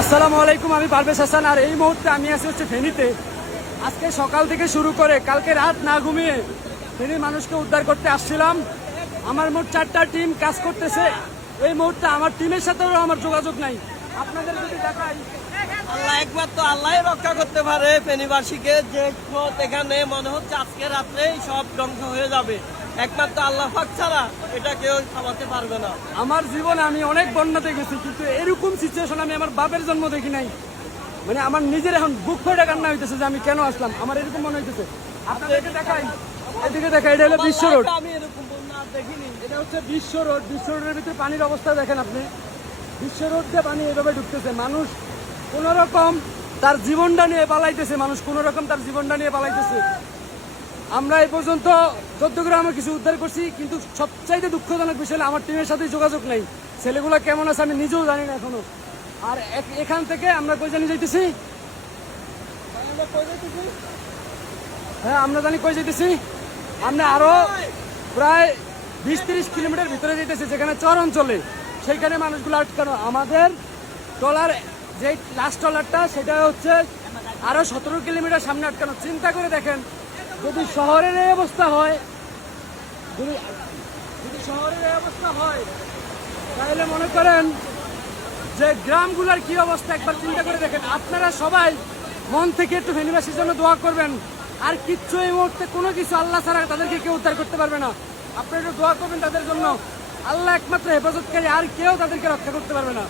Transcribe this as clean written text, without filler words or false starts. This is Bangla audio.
আসসালামু আলাইকুম, আমি পারভেজ হাসান। আর এই মুহূর্তে আমি আছি হচ্ছে ফেনীতে। আজকে সকাল থেকে শুরু করে কালকে রাত না ঘুমিয়ে ফেনীর মানুষকে উদ্ধার করতে আসছিলাম। আমার মোট 4টা টিম কাজ করতেছে। এই মুহূর্তে আমার টিমের সাথেও আমার যোগাযোগ নাই। আপনাদের যদি দেখাই, আল্লাহ একমাত্র আল্লাহ রক্ষা করতে পারে ফেনীবাসীকে। যে স্রোত এখানে মনে হচ্ছে আজকে রাত্রেই সব ধ্বংস হয়ে যাবে, একমাত্র আল্লাহ পাক ছাড়া এটা কেউ থামাতে পারবে না। আমার জীবনে আমি অনেক বন্যাতে গেছি, কিন্তু এরকম সিচুয়েশন আমি আমার বাপের জন্ম দেখি নাই। মানে আমার নিজের এখন বুক ফেটে কান্না হইতেছে যে আমি কেন আসলাম, আমার এরকম মনে হইতেছে। আপনাদেরকে দেখাই, এদিকে দেখাই, এটা হলো বিশ্ব রোড। আমি এরকম বন্যা আর দেখিনি। এটা হচ্ছে বিশ্ব রোড। বিশ্ব রোডের ভিতরে পানির অবস্থা দেখেন আপনি। বিশ্ব রোড দিয়ে পানি এভাবে ঢুকতেছে। মানুষ কোন রকম তার জীবনটা নিয়ে পালাইতেছে, মানুষ কোন রকম তার জীবনটা নিয়ে পালাইতেছে। আমরা এই পর্যন্ত 14 গ্রামে কিছু উদ্ধার করছি, কিন্তু সবচাইতে দুঃখজনক বিষয় হলো আমার টিমের সাথে যোগাযোগ নেই। ছেলেগুলো কেমন আছে আমি নিজেও জানি না এখনো। আর এখান থেকে আমরা কই জানি যাইতেছি, হ্যাঁ আমরা জানি কই যাইতেছি। আমরা আরো প্রায় 20-30 কিলোমিটার ভিতরে যাইতেছি, যেখানে চর অঞ্চলে, সেইখানে মানুষগুলো আটকানো। আমাদের ট্রলার যে লাস্ট ট্রলারটা, সেটা হচ্ছে আরো 17 কিলোমিটার সামনে আটকানো। চিন্তা করে দেখেন, যদি শহরের এই অবস্থা হয়, যদি শহরের এই অবস্থা হয়, তাহলে মনে করেন যে গ্রামগুলোর কি অবস্থা একবার চিন্তা করে দেখেন। আপনারা সবাই মন থেকে একটু ফেনীবাসীর জন্য দোয়া করবেন। আর কিচ্ছু এই মুহূর্তে কোনো কিছু আল্লাহ ছাড়া তাদেরকে কেউ উদ্ধার করতে পারবে না। আপনারা একটু দোয়া করবেন তাদের জন্য। আল্লাহ একমাত্র হেফাজতকারী, আর কেউ তাদেরকে রক্ষা করতে পারবে না।